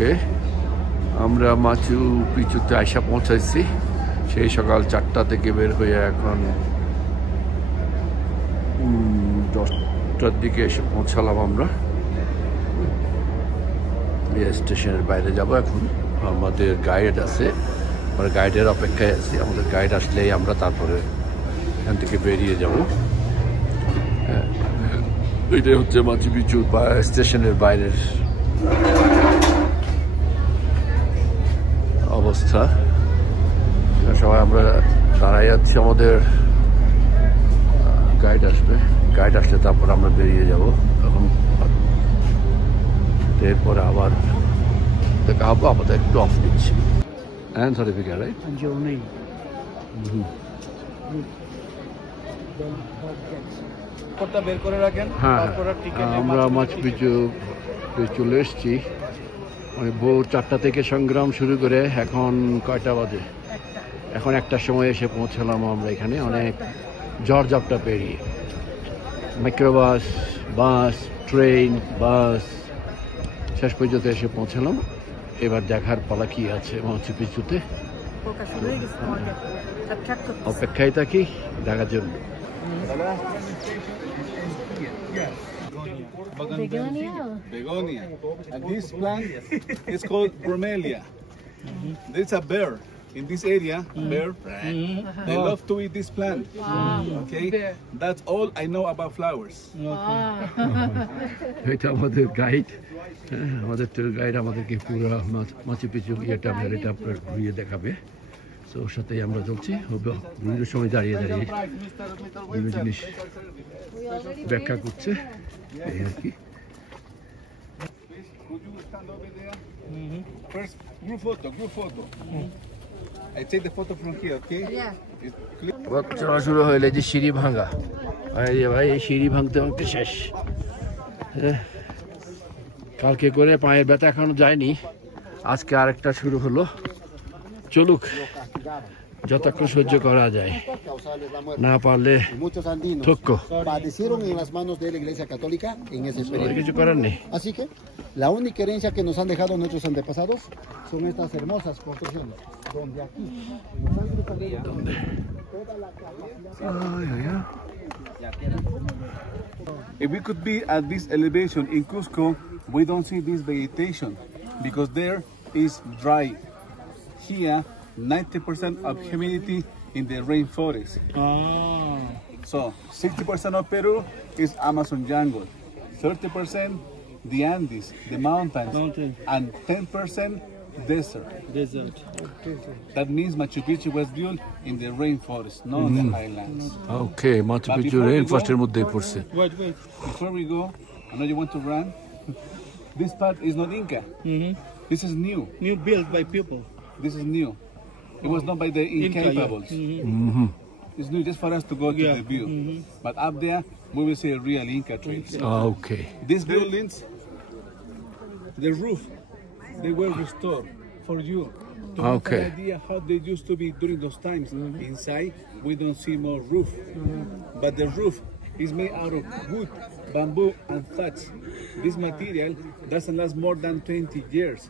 ওকে, আমরা মাচু পিচুতে আইসা পৌঁছাইছি। সেই সকাল 4টা থেকে বের হয়ে এখন 10টার দিকে এসে পৌঁছালাম আমরা। স্টেশনের বাইরে যাব এখন। আমাদের গাইড আছে, আমরা গাইডের অপেক্ষায় আছি। আমাদের গাইড আসলেই আমরা তারপরে এখান থেকে বেরিয়ে যাব। এটাই হচ্ছে মাচু পিচু স্টেশনের বাইরের অবস্থা। সবাই আমরা দাঁড়াই যাচ্ছি, আমাদের গাইড আসবে। গাইড আসলে তারপর আমরা বেরিয়ে যাব। এখন এরপরে আবার দেখা হবো। আমাদের একটু অফ দিচ্ছি। হ্যাঁ, সার্টিফিকেট রাইট। হ্যাঁ, আমরা মাচু পিচু চলে এসছি। মানে ভোর 4টা থেকে সংগ্রাম শুরু করে এখন কয়টা বাজে? এখন 1টার সময় এসে পৌঁছালাম আমরা এখানে। অনেক ঝড়ঝাপটা পেরিয়ে মাইক্রোবাস, বাস, ট্রেন, বাস, শেষ পর্যন্ত এসে পৌঁছালাম। এবার দেখার পালা কি আছে মাচু পিচুতে। অপেক্ষায় থাকি দেখার জন্য। Begonia. And this plant is called bromelia. There's a bear in this area. Bear. They love to eat this plant. Okay, that's all I know about flowers. এটা আমাদের গাইড, আমাদের ট্যুর গাইড আমাদেরকে পুরো মাচু পিচু এটা ঘুরিয়ে দেখাবে। তো ওর সাথেই আমরা চলছি। বিভিন্ন সময় দাঁড়িয়ে দাঁড়িয়ে বিভিন্ন জিনিস ব্যাখ্যা করছে, এই আর কি। Could you stand over there? First, group photo. I take the photo from here, okay? Yeah. চলা শুরু হইলে যে সিঁড়ি ভাঙা, ভাই এই সিঁড়ি ভাঙতে ভাঙতে শেষ। কালকে করে পায়ের ব্যথা এখনো যায়নি, আজকে আরেকটা শুরু হলো। চলুক, যতক্ষণ সহ্য করা যায়, না পারলে ঠক্ক। কিছু করার নেই। Así que la única herencia que nos han dejado nuestros antepasados son estas hermosas construcciones, donde aquí toda la capacidad. If we could be at this elevation in Cusco, we don't see this vegetation because there is dry. Here, 90% of humidity in the rainforest. So 60% of Peru is Amazon jungle, 30% the Andes, the mountains, and 10% desert. That means Machu Picchu was built in the rainforest, not the highlands. Okay, Machu Picchu rainforest এর মধ্যেই পড়ছে। Wait. Before we go, I know you want to run. This part is not Inca. This is new. New built by people. This is new. It was not by the incapables. It's new just for us to go to the view. But up there, we will see a real Inca trails. Okay. These buildings, the roof, they were restored for you. To have an idea how they used to be during those times. Inside, we don't see more roof. But the roof is made out of wood, bamboo, and thatch. This material doesn't last more than 20 years.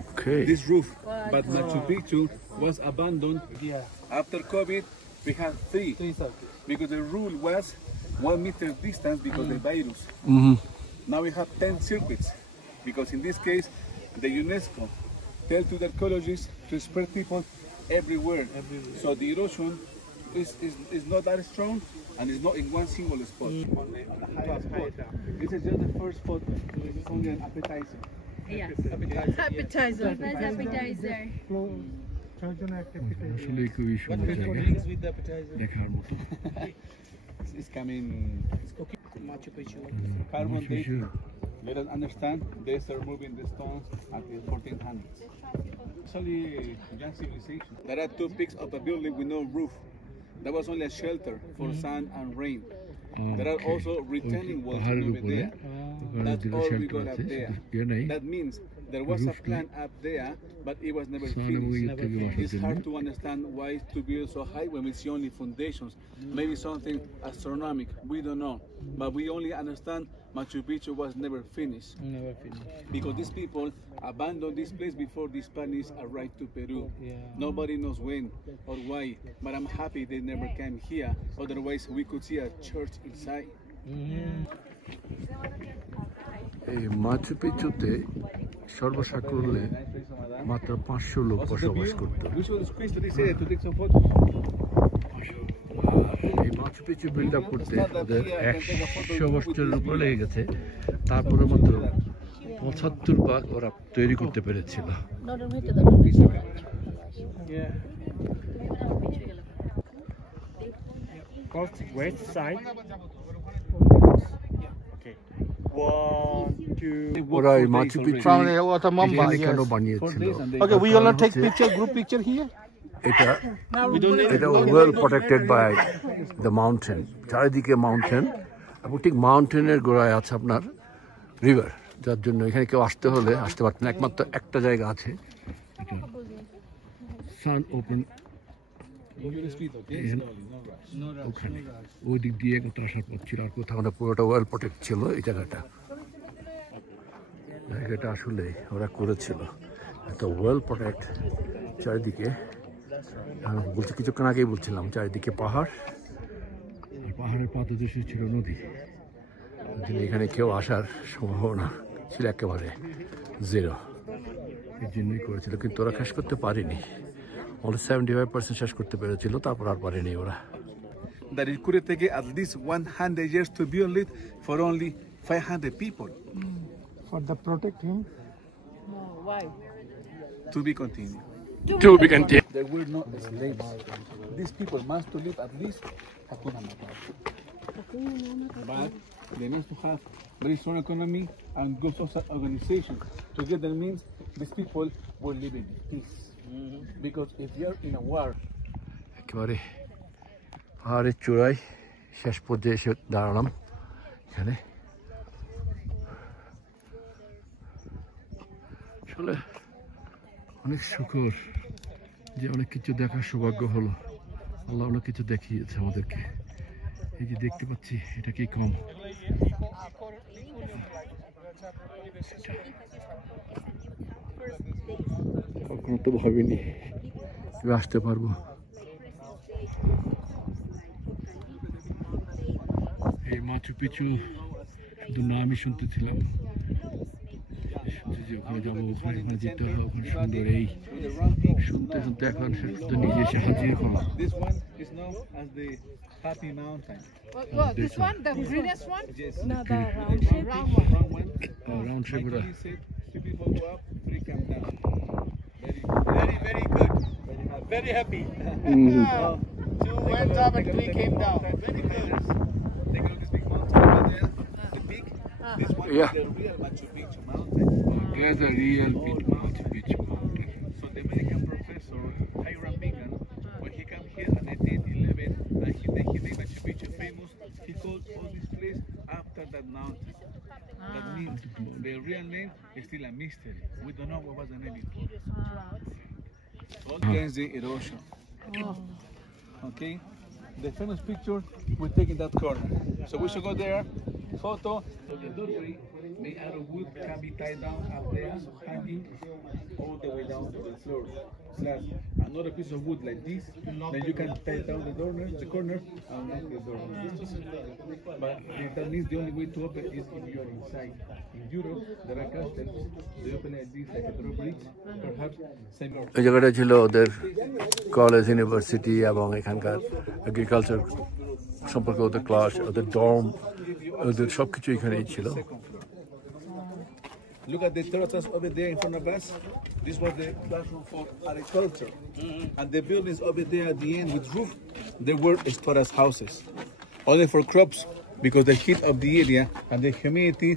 Okay. This roof, but Machu Picchu was abandoned. After COVID, we had three because the rule was 1 meter distance because of the virus. Now we have 10 circuits because in this case, the UNESCO tell to the archaeologists to spread people everywhere. So the erosion is not that strong and it's not in one single spot. This is just the first photo. This is only an appetizer. Appetizer. আসলে খুবই সুন্দর জায়গা, দেখার মতো। It's coming. Machu Picchu. Carbon date. Let us understand. They start moving the stones at the 1400s. Actually, young civilization. There are two peaks of a building with no roof. That was only a shelter for sun and rain. There are also retaining walls over there. That's all we got up there. That means there was a plan up there, but it was never finished. It's hard to understand why it's to build so high when we see only foundations. Maybe something astronomical, we don't know. But we only understand Machu Picchu was never finished. Because these people abandoned this place before the Spanish arrived to Peru. Nobody knows when or why, but I'm happy they never came here. Otherwise, we could see a church inside. এই মাচু পিচুতে সর্বসাকুল্যে মাত্র 500 লোক বসবাস করত। এই Machu Picchu build up করতে ওদের 100 বছরের উপর লেগে গেছে, তারপরে মাত্র 75 ভাগ ওরা তৈরি করতে পেরেছিল। West side. Okay. 1, 2. ওরা এই Machu Picchu From the Watamamba, কেন yes. বানিয়েছিল? Okay, we gonna take picture, group picture here. এটা well protected by the mountain, চারিদিকে মাউন্টেন, এবং ঠিক মাউন্টেনের গোড়ায় আছে আপনার রিভার, যার জন্য এখানে কেউ আসতে হলে আসতে পারতেন। একমাত্র একটা জায়গা আছে, সান ওপেন, ওখানে ওই দিক দিয়ে কোথাও আসার পথ ছিল, আর কোথাও না পুরোটা ওয়েল প্রোটেক্ট ছিল এই জায়গাটা। জায়গাটা আসলে ওরা করেছিল এত ওয়েল প্রোটেক্ট, চারিদিকে বলছি কিছুক্ষণ আগেই বলছিলাম, চারিদিকে পাহাড়, আর পাহাড়ের পাদদেশে ছিল নদী। এখানে কেউ আসার সম্ভাবনা ছিল একেবারে জিরো, এর জন্যই করেছিল। কিন্তু ওরা শেষ করতে পারেনি, অনলি 75% শেষ করতে পেরেছিল, তারপর আর পারেনি ওরা। That it could take at least 100 years to build it for only 500 people. For the protect him. Why? To be continued. To be continued. There were no slaves. These people must to live at least Hakuna Matata. But they must to have very strong economy and good social organization. Together means these people will live in peace. Because if you're in a war, একেবারে পাহাড়ের চূড়ায় শেষ পর্যায়ে এসে দাঁড়ালাম এখানে। আসলে অনেক শুকর যে অনেক কিছু দেখার সৌভাগ্য হলো, আল্লাহ অনেক কিছু দেখিয়েছে আমাদেরকে। এই যে দেখতে পাচ্ছি, এটা কি কম? কখনো তো ভাবিনি আসতে পারবো। এই মাচু পিচু শুধু নামই শুনতেছিলাম, যে ওখানে যাবো, ওখানে যেতে হবে, ওখানে সুন্দর, এই শুনতে শুনতে এখন শুধু নিজে এসে হাজির হওয়া। this one is known as the Happy Mountain. This one, the greenest one? Yes. No, the round one. Wrong one. Round shape ওরা। He said 2 people go up, 3 come down. Very good. Very happy. 2 went up and 3 came down. Very good. Take a look at this big mountain over there. The peak. This one Yeah. is the real Machu Picchu mountain. There's a real Machu Picchu mountain. So the American professor Hiram Bingham, when he came here in 1911, and he made Machu Picchu famous, he called all this place after that mountain. That means the real name is still a mystery. We don't know what was the name before. All against the erosion. Okay? The famous picture we take in that corner. So we should go there. Photo. So the doorway made out of wood can be tied down up there, hanging all the way down to the floor. Slash another piece of wood like this, then you can tie down the corner and lock the door. But that means the only way to open is if you are inside. In Europe, there are castles, they open like this, like a drawbridge, perhaps same. এই জায়গাটা ছিল ওদের college, university এবং এখানকার agriculture সম্পর্কে ওদের class, ওদের dorm, ওদের সব কিছু এখানেই ছিল। Look at the terraces over there in front of us. This was the classroom for agriculture. And the buildings over there at the end with roof, they were stored as houses. Only for crops, because the heat of the area and the humidity,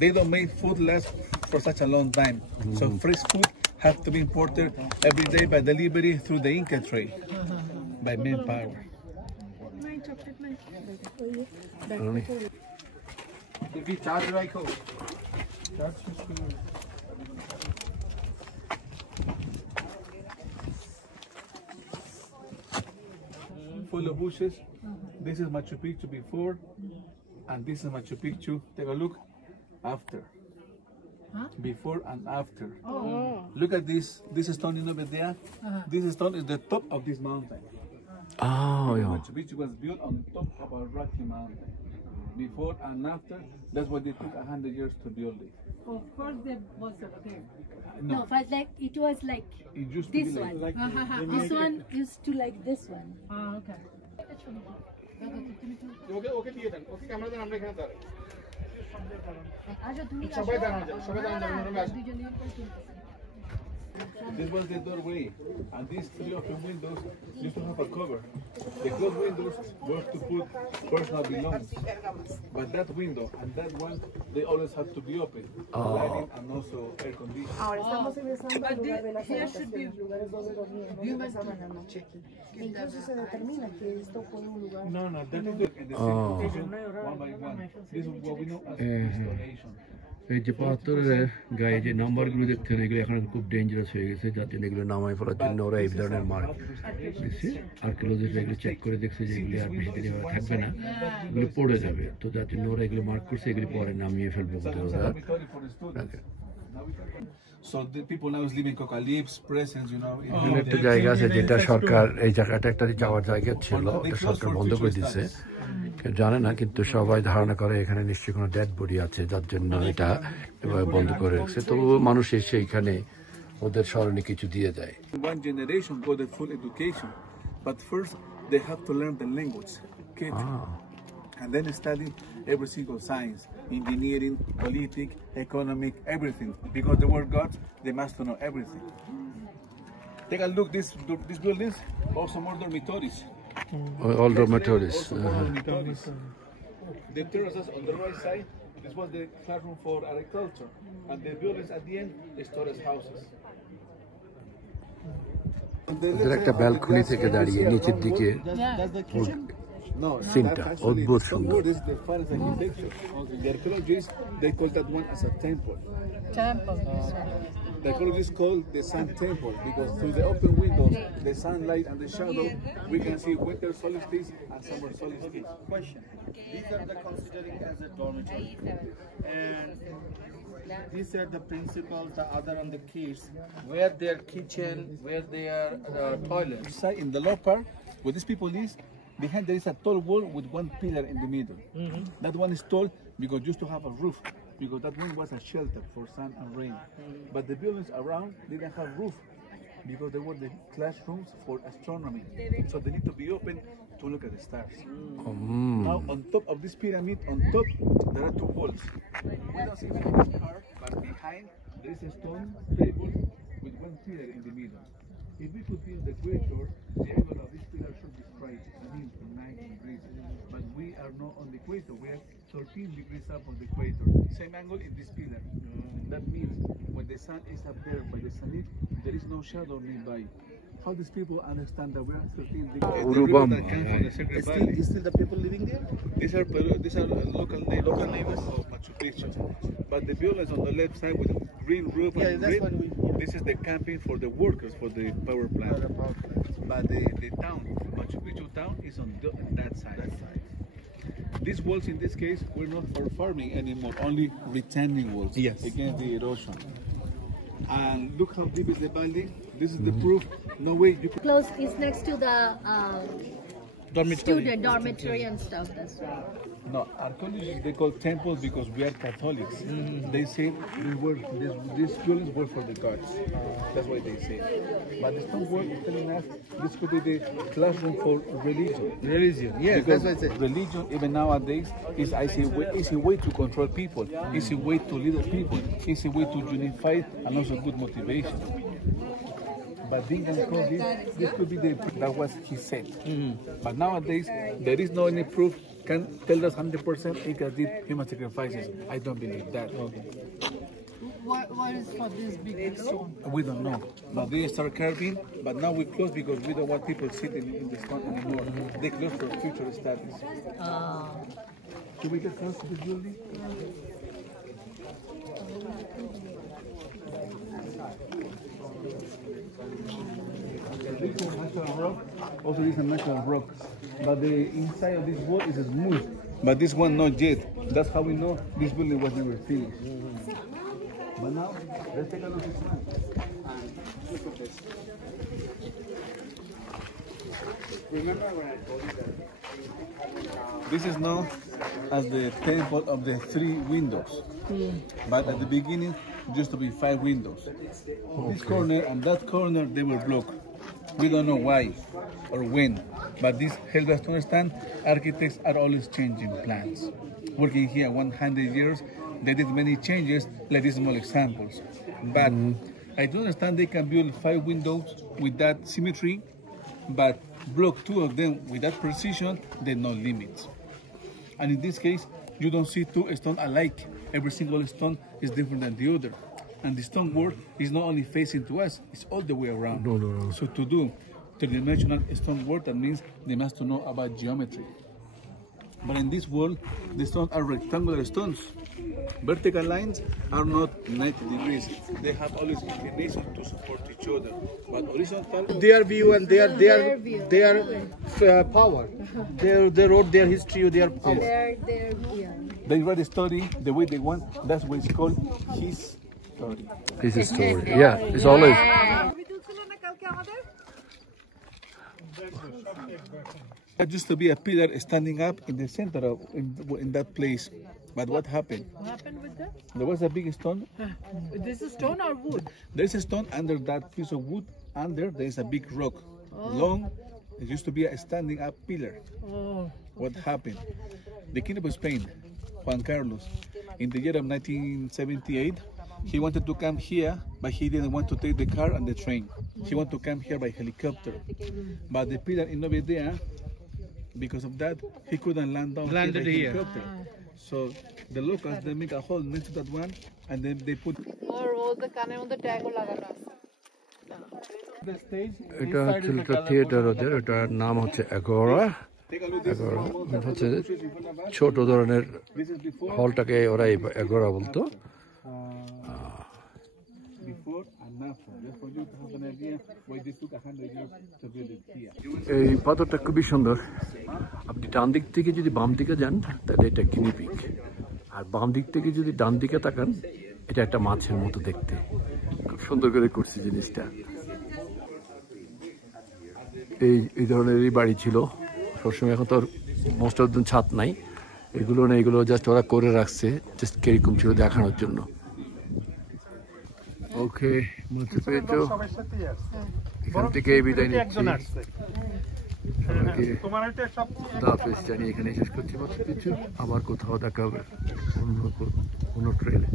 they don't make food last for such a long time. So fresh food have to be imported every day by delivery through the Inca trade, by manpower. Full of bushes. This is Machu Picchu before, and this is Machu Picchu. Take a look after. Before and after. Look at this. This stone is over there. This stone is the top of this mountain. Oh, yeah. Machu Picchu was built on top of a rocky mountain. Before and after, that's why they took 100 years to build it. Oh, first there was okay. No, but like it was like It used to this be one. like This one used to like this one. Ah, okay. This was the doorway, and these three open windows used to have a cover. The closed windows were to put personal belongings, but that window and that one, they always have to be open, lighting and also air conditioning. But here should be humans Incluso se determina que esto fue un lugar. No, that is in the same position, one by one. This is what we know as installation. এই যে পাথরের গায়ে যে নাম্বারগুলো দেখছেন এগুলো এখন খুব ডেঞ্জারাস হয়ে গেছে, যাতে এগুলো নামাই ফেলার জন্য ওরা এই ধরনের মার্ক দিচ্ছে। আর্কিওলজিস্ট এগুলো চেক করে দেখছে যে এগুলি আর বেশি দিন এভাবে থাকবে না, এগুলো পড়ে যাবে, তো যার জন্য ওরা এগুলো মার্ক করছে, এগুলি পরে নামিয়ে ফেলবে বলে ওরা। So the people now is living coca leaves, presents, you know. এখানে একটা জায়গা আছে যেটা সরকার, এই জায়গাটা একটা যাওয়ার জায়গা ছিল, এটা সরকার বন্ধ করে দিচ্ছে, কেউ জানে না, কিন্তু সবাই ধারণা করে এখানে নিশ্চয়ই কোনো ডেড বডি আছে, যার জন্য এটা এভাবে বন্ধ করে রাখছে। তবুও মানুষ এসে এখানে ওদের স্মরণে কিছু দিয়ে যায়। One generation got the full education, but first they have to learn the language, okay? And then study every single science, engineering, politics, economic, everything. Because they were gods, they must know everything. Take a look, these buildings, also more dormitories. All dormitories. Also more dormitories. The terraces on the right side, this was the classroom for agriculture. And the buildings at the end, the storage houses. ওদের একটা balcony থেকে দাঁড়িয়ে নিচের দিকে No, সিনটা অদ্ভুত সুন্দর। this is the forest architecture. The archaeologists, they call that one as a temple. temple. The archaeologists call the sun temple because through the open windows, the sunlight and the shadow, we can see winter solstice and summer solstice. Question. These are the considering as a dormitory. And these are the principals, the other on the kids, where their kitchen, where their toilets. Inside in the lower part, where these people is, behind there is a tall wall with one pillar in the middle. That one is tall because used to have a roof, because that one was a shelter for sun and rain. But the buildings around didn't have roof because they were the classrooms for astronomy. So they need to be open to look at the stars. Now on top of this pyramid, on top, there are two walls. We don't see the part, but behind there is a stone table with one pillar in the middle. If we could be in the equator, the angle of this pillar should be straight, I mean from 90 degrees. But we are not on the equator, we are 13 degrees up on the equator. Same angle in this pillar. That means when the sun is up there by the zenith, there is no shadow nearby. How these people understand that we are 13 degrees? The river that comes from the Sacred Valley. Is still the people living there? These are local neighbors of Machu Picchu. But the buildings on the left side with the green roof and that's grid, what we. this is the camping for the workers for the power plant. But the town, Machu Picchu town, is on that side. These walls in this case were not for farming anymore, only retaining walls against the erosion. And look how deep is the valley. This is the proof. No way you could. Close is next to the student dormitory and stuff. That's right. No, archaeologists they call temples because we are Catholics. They say these buildings were for the gods. That's why they say. But the stone wall is telling us this could be the classroom for religion. Religion. Yes, Because that's what I said. religion, even nowadays, is easy way to control people, easy way to lead the people, easy way to unify, and also good motivation. But Dingan called this could be that was he said. But nowadays, there is no any proof can tell us 100% Inca did human sacrifices. I don't believe that. What is for this big stone? We don't know. Now they start carving, but now we close because we don't want people sitting in the stone anymore. They close for future studies. Can we get close to this building? This is a natural rock. Also, this is a natural rock. But the inside of this wall is smooth. But this one not yet. That's how we know this building was never finished. But now, let's take a look at this. Look at this. Remember when I told you that? This is known as the temple of the 3 windows. But at the beginning, used to be 5 windows. This corner and that corner, they were blocked. We don't know why or when, but this helps us to understand architects are always changing plans. Working here 100 years, they did many changes, like these small examples. But I do understand they can build 5 windows with that symmetry, but block 2 of them with that precision, there are no limits. And in this case, you don't see 2 stones alike. Every single stone is different than the other. And the stonework is not only facing to us, it's all the way around. No. So to do 3-dimensional stonework, that means they must to know about geometry. But in this world, the stones are rectangular stones. Vertical lines are not 90 degrees. They have always inclination to support each other. But horizontal, Their view and their power. They wrote their history, their power. they write the story the way they want. That's what it's called his story. This is story. Yeah, it's always. There used to be a pillar standing up in the center of in that place. But what happened? What happened with that? There was a big stone. This is stone or wood? There's a stone under that piece of wood. Under there is a big rock, long. It used to be a standing up pillar. Oh. What happened? The King of Spain, Juan Carlos, in the year of 1978, he wanted to come here, but he didn't want to take the car and the train. He wanted to come here by helicopter. But the pillar in Novedea, because of that, he couldn't land down Landed here here. by helicopter. So the locals, they make a hole next to that one, and then they put The stage. এটা হচ্ছে একটা theatre ওদের, এটার নাম হচ্ছে agora. Agora হচ্ছে ছোট ধরনের হলটাকে ওরা অ্যাগোরা বলতো। before and after, just for you to have an idea why this took 100 years to build it here. এই পাথরটা খুবই সুন্দর। আপনি ডান দিক থেকে যদি বাম দিকে যান তাহলে এটা গিনিপিগ, আর বাম দিক থেকে যদি ডান দিকে তাকান এটা একটা মাছের মতো দেখতে। খুব সুন্দর করে করছে জিনিসটা। এই ধরনেরই বাড়ি ছিল সবসময়। এখন তো মোস্ট অফ দিন ছাদ নাই, এগুলো না, এগুলো জাস্ট ওরা করে রাখছে জাস্ট কিরকম ছিল দেখানোর জন্য। ওকে, মনে পেয়েছো? এখান থেকে বিদায় নিচ্ছি। জানি এখানে শেষ করছি মাত্র কিছু, আবার কোথাও দেখা হবে অন্য ট্রেনে।